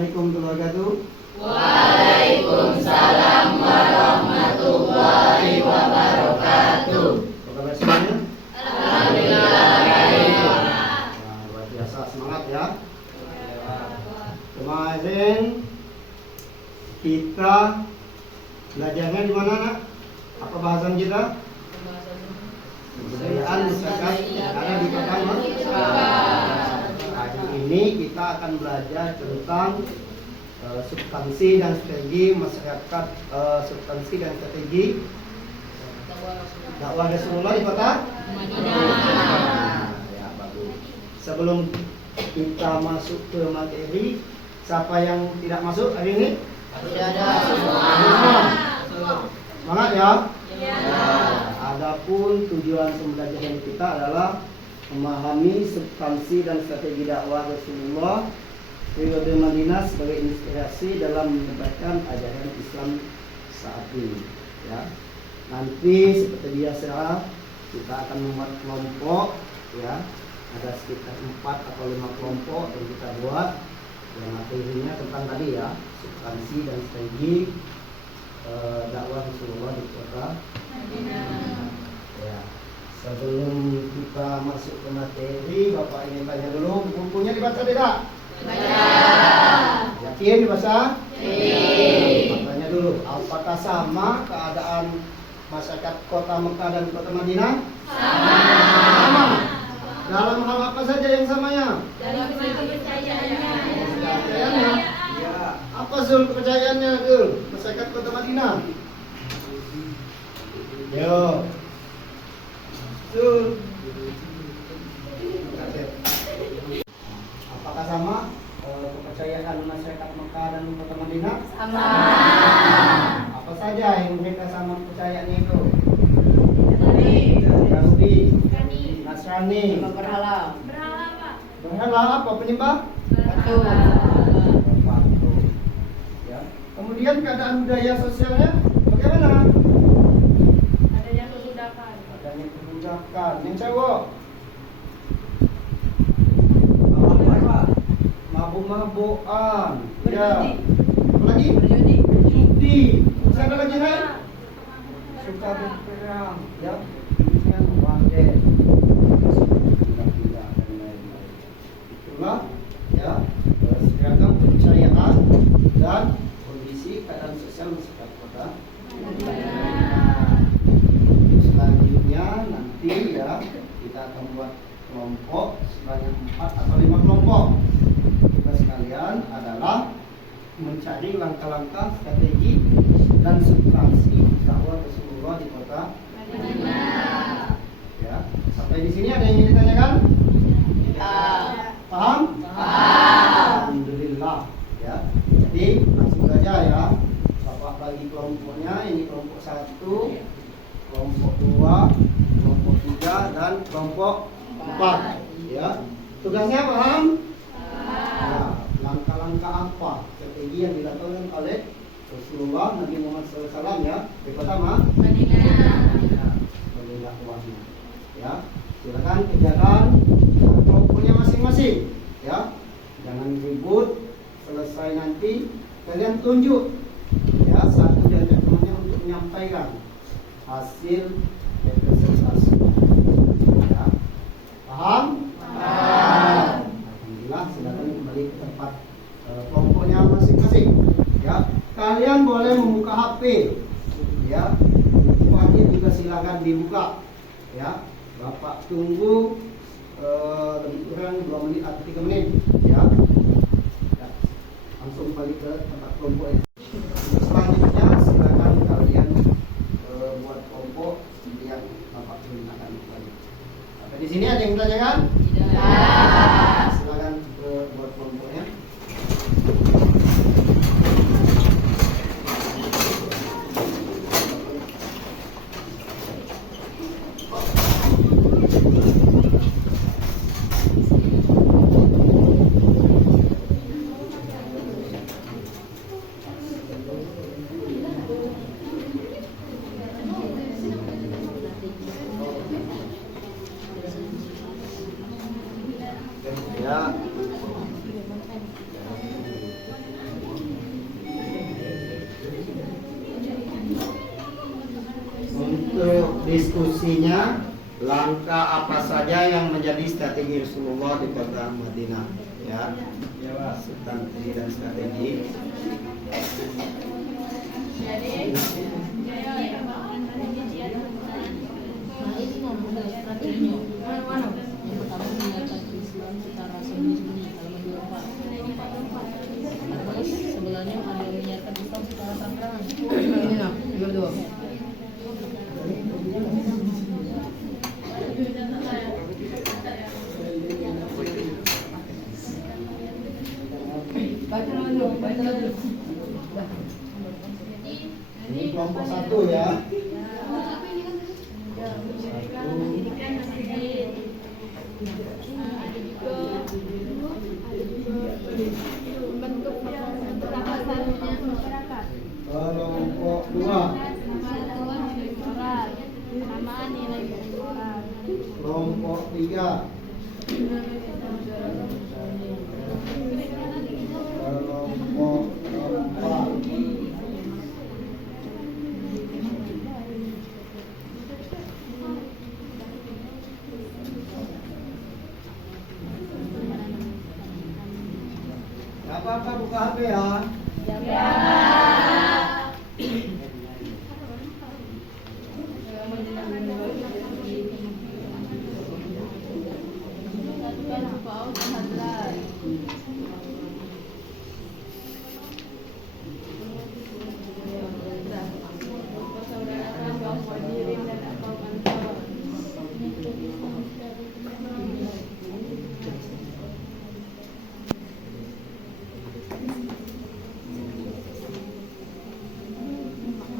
Assalamualaikum warahmatullahi wabarakatuh. Waalaikumsalam warahmatullahi wabarakatuh. Apa kabar semuanya? Alhamdulillah baik. Nah, luar biasa, semangat ya. Kemarin kita belajarnya di mana, Nak? Apa bahasan kita? Kebudayaan masyarakat ada di pertama. Hari ini kita akan belajar tentang substansi dan strategi masyarakat, substansi dan strategi dakwah Rasulullah di kota Madinah. Ya, bagus. Sebelum kita masuk ke materi, siapa yang tidak masuk hari ini? Tidak ada. Semangat ya. Adapun tujuan pembelajaran kita adalah memahami substansi dan strategi dakwah Rasulullah periode Madinah sebagai inspirasi dalam menyebarkan ajaran Islam saat ini. Ya, nanti seperti biasa kita akan membuat kelompok. Ya, ada sekitar 4 atau 5 kelompok yang kita buat. Yang materinya tentang tadi ya, substansi dan strategi dakwah Rasulullah di kota Madinah. Ya, sebelum kita masuk ke materi, Bapak ingin tanya dulu, bukunya dibaca tidak? Baca. Yakin dibaca? Yakin. Tanya dulu, apakah sama keadaan masyarakat kota Mekah dan kota Madinah? Sama. Dalam hal apa saja yang samanya? Dalam kepercayaannya. Kepercayaannya? Ya. Apa Zul kepercayaannya Zul? Masyarakat kota Madinah? Yo. Zul. Apakah sama kepercayaan masyarakat Mekah dan kota Madinah? Sama. Apa saja yang mereka sama kepercayaannya itu? Yahudi. Yahudi, Nasrani, Berhala. berhala apa penyembah? Batu. Batu. Ya. Kemudian keadaan budaya sosialnya bagaimana? Adanya kebudakan. Adanya kebudakan. Yang cowok mabuk-mabukan. Ya. Apa lagi? Judi. Masih ada lagi kan? Suka berperang. Ya. Yang wadah. Tidak dan lain-lain. Itulah ya seragam kepercayaan dan kondisi keadaan sosial masyarakat kota. Selanjutnya nanti ya kita akan buat kelompok sebanyak 4 atau 5 kelompok. Tugas kalian adalah mencari langkah-langkah strategi dan substansi dakwah Rasulullah di kota Madinah. Ya, sampai di sini ada yang ingin ditanyakan? Paham? Alhamdulillah. Ya, jadi langsung saja ya. Bapak bagi kelompoknya. Ini kelompok 1, kelompok 2, kelompok 3 dan kelompok 4. Ya, tugasnya paham? Ya, langkah-langkah apa strategi yang dilakukan oleh Rasulullah Nabi Muhammad SAW ya di kota Madinah sebagai dakwahnya. Ya, silakan kerjakan kelompoknya masing-masing. Ya, jangan ribut. Selesai nanti kalian tunjuk ya satu dari temannya untuk menyampaikan hasil representasi. Ya, paham? Alhamdulillah, silakan kembali ke tempat kelompoknya masing-masing. Ya, kalian boleh membuka HP. Ya, bukunya juga silakan dibuka. Ya, Bapak tunggu lebih kurang 2 menit atau 3 menit. Ya, langsung balik ke tempat kelompok ini. Selanjutnya silakan kalian buat kelompok yang Bapak perintahkan lagi. Sampai di sini ada yang bertanyakan? Tidak. Silakan buat kelompoknya. diskusinya langkah apa saja yang menjadi strategi Rasulullah di kota Madinah, ya. Strategi dan strategi. Yang pertama menyiarkan Islam secara sembunyi-sembunyi, halaman 24. Terus sebelahnya ada yang menyiarkan Islam secara terang-terangan. Ini nah, nomor 2. Baca dulu. Ini kelompok 1 ya. Kelompok 2. Kelompok 3. Kelompok 4. Gak apa-apa, buka HP ya.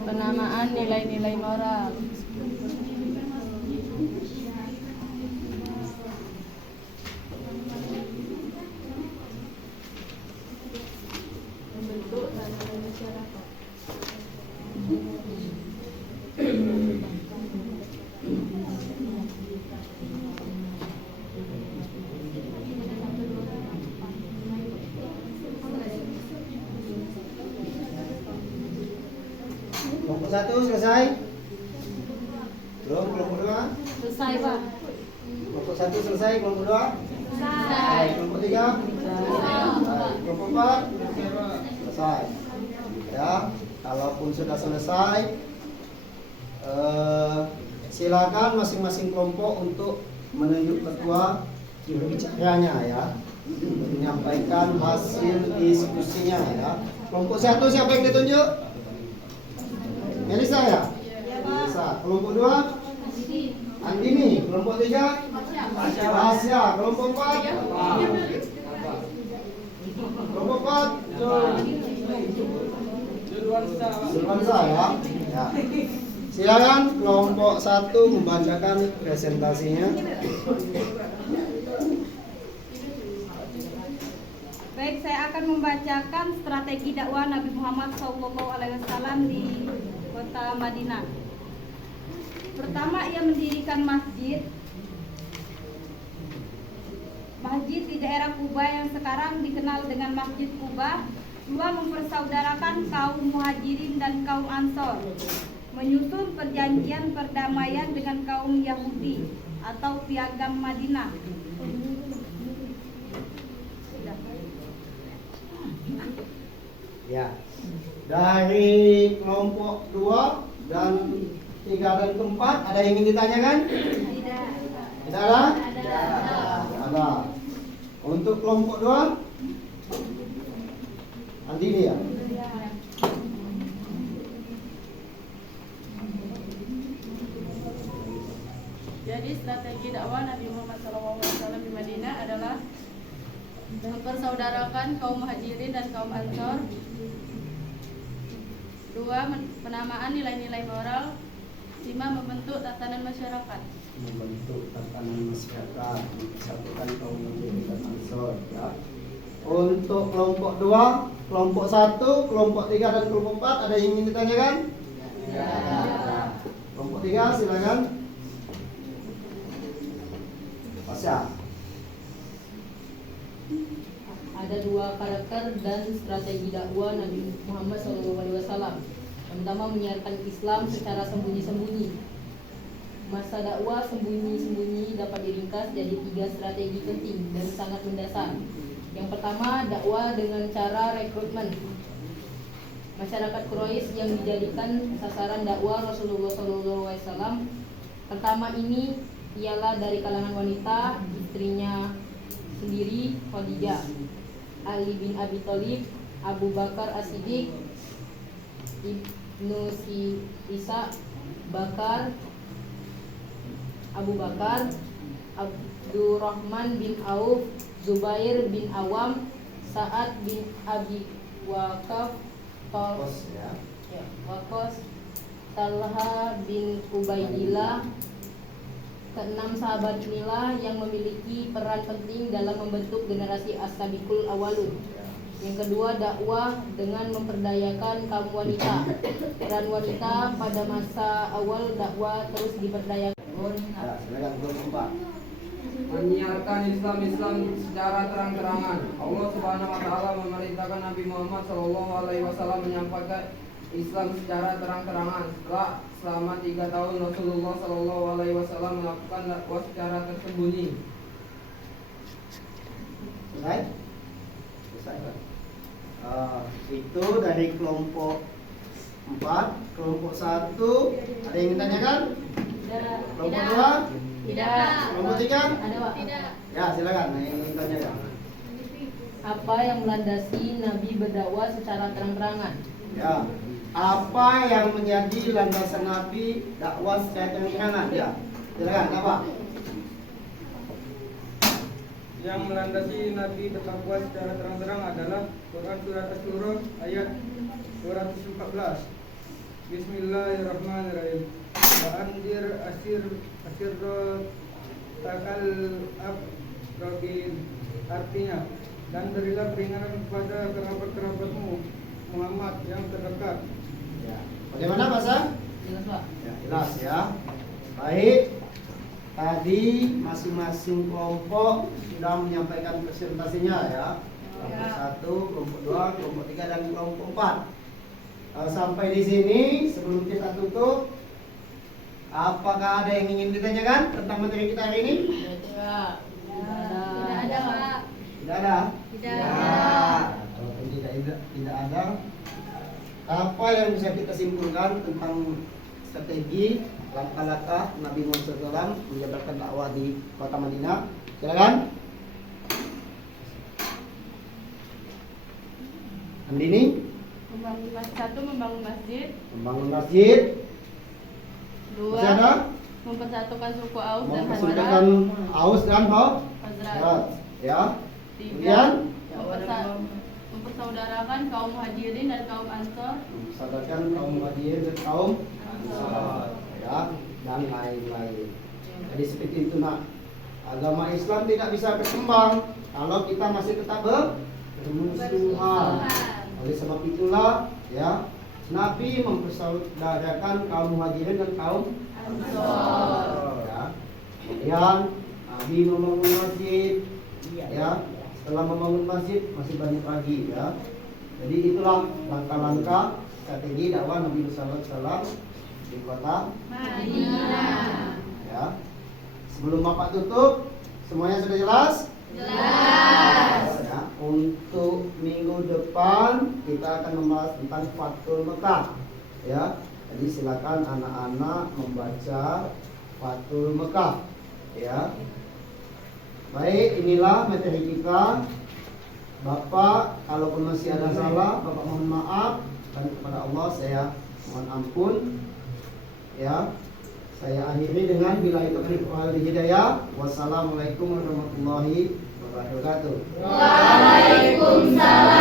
Penamaan nilai-nilai moral. Membentuk tatanan masyarakat. Kelompok 1 selesai? Belum, kelompok 2? Selesai, Pak. Kelompok 1 selesai, kelompok 2? Selesai. Kelompok 3? Selesai. Kelompok 4? Selesai. Ya, kalaupun sudah selesai, silakan masing-masing kelompok untuk menunjuk ketua juru bicaranya ya, menyampaikan hasil diskusinya ya. Kelompok 1 siapa yang ditunjuk? Melisa ya? Melisa. Kelompok 2? Andini. Kelompok 3? Tasya. Kelompok 4? Kelompok 4? Zulwansa ya. Ya. Silakan kelompok 1 membacakan presentasinya. Baik, saya akan membacakan strategi dakwah Nabi Muhammad SAW di kota Madinah. Pertama, ia mendirikan masjid di daerah Kuba yang sekarang dikenal dengan Masjid Kuba. 2, mempersaudarakan kaum Muhajirin dan kaum Ansor, menyusun perjanjian perdamaian dengan kaum Yahudi atau Piagam Madinah. Ya. Dari kelompok 2 dan 3 dan 4 ada yang ingin ditanyakan? Tidak ada? Ada. Untuk kelompok 2 Andini ya? Jadi strategi dakwah Nabi Muhammad SAW di Madinah adalah mempersaudarakan kaum Muhajirin dan kaum Ansor. 2, penamaan nilai-nilai moral. 5, membentuk tatanan masyarakat. Membentuk tatanan masyarakat, satukan kaum Muhajirin dan Ansor ya. Untuk kelompok 2, kelompok 1, kelompok 3 dan kelompok 4 ada yang ingin ditanyakan? Ya. Kelompok 3 silakan. Pasya. Ada 2 karakter dan strategi dakwah Nabi Muhammad SAW. Yang pertama, menyiarkan Islam secara sembunyi-sembunyi. Masa dakwah sembunyi-sembunyi dapat diringkas jadi 3 strategi penting dan sangat mendasar. Yang pertama, dakwah dengan cara rekrutmen. Masyarakat Quraisy yang dijadikan sasaran dakwah Rasulullah SAW pertama ini ialah dari kalangan wanita, istrinya sendiri Khadijah, Ali bin Abi Thalib, Abu Bakar As-Siddiq, Ibnu Isa Bakar, Abu Bakar, Abdurrahman bin Auf, Zubair bin Awam, Sa'ad bin Abi Waqqas, Waqqas, Talha bin Ubaidillah. Keenam sahabat inilah yang memiliki peran penting dalam membentuk generasi as-sabiqul awwalun. Yang kedua, dakwah dengan memperdayakan kaum wanita. Peran wanita pada masa awal dakwah terus diperdayakan. Ya, silakan Pak. Menyiarkan Islam secara terang-terangan. Allah Subhanahu wa taala memerintahkan Nabi Muhammad SAW menyampaikan Islam secara terang-terangan. Selama 3 tahun Rasulullah SAW melakukan dakwah secara tersembunyi. Selesai Pak. Itu dari kelompok 4. Kelompok 1 ada yang ingin tanyakan? Kelompok 2? Tidak. Kelompok 3? Ada, Pak? Ya, silakan. Nah, yang ingin tanyakan. Apa yang melandasi Nabi berdakwah secara terang-terangan? Ya. Apa yang menjadi landasan Nabi dakwah secara terang-terangan? Ya. Silakan, apa? Yang melandasi Nabi berdakwah secara terang-terang adalah Quran surat Asy-Syura ayat 214. Bismillahirrahmanirrahim. Wa anzir takal aqrabin. Artinya, dan berilah peringatan kepada kerabat-kerabatmu Muhammad yang terdekat. Ya. Bagaimana bahasa? Jelas, Pak? Ya, jelas ya. Baik. Tadi masing-masing kelompok sudah menyampaikan presentasinya ya. Kelompok 1, kelompok 2, kelompok 3 dan kelompok 4. Sampai di sini sebelum kita tutup, apakah ada yang ingin ditanyakan tentang materi kita hari ini? Tidak. Tidak ada, Pak. Tidak ada. Tidak Ya. ada. Kalau tidak ada, apa yang bisa kita simpulkan tentang strategi langkah-langkah Nabi Muhammad SAW menjabarkan dakwah di kota Madinah? Silakan. Andini. Membangun masjid. Membangun masjid. 2. Masih ada? Mempersatukan suku Aus dan Mempersatukan Aus dan Khazraj. Ya. 3. Kemudian Mempersaudarakan kaum Muhajirin dan kaum Ansor. mempersatukan kaum Muhajirin dan kaum Ansor. Ya, dan lain-lain. Jadi seperti itu nak. Agama Islam tidak bisa berkembang kalau kita masih tetap bermusuhan. Oleh sebab itulah ya Nabi mempersaudarakan kaum Muhajirin dan kaum Ansor. Ya. Kemudian Nabi membangun masjid. Ya. Setelah membangun masjid masih banyak lagi ya. Jadi itulah langkah-langkah strategi dakwah Nabi Sallallahu Alaihi Wasallam di kota Madinah. Ya. Sebelum Bapak tutup, semuanya sudah jelas? Jelas. Ya. Untuk minggu depan kita akan membahas tentang Fathul Mekah. Ya. Jadi silakan anak-anak membaca Fathul Mekah. Ya. Baik, inilah materi kita. Bapak, kalaupun masih ada salah, Bapak mohon maaf, dan kepada Allah saya mohon ampun. Ya, saya akhiri dengan bila itu wal hidayah. Wassalamualaikum warahmatullahi wabarakatuh. Waalaikumsalam.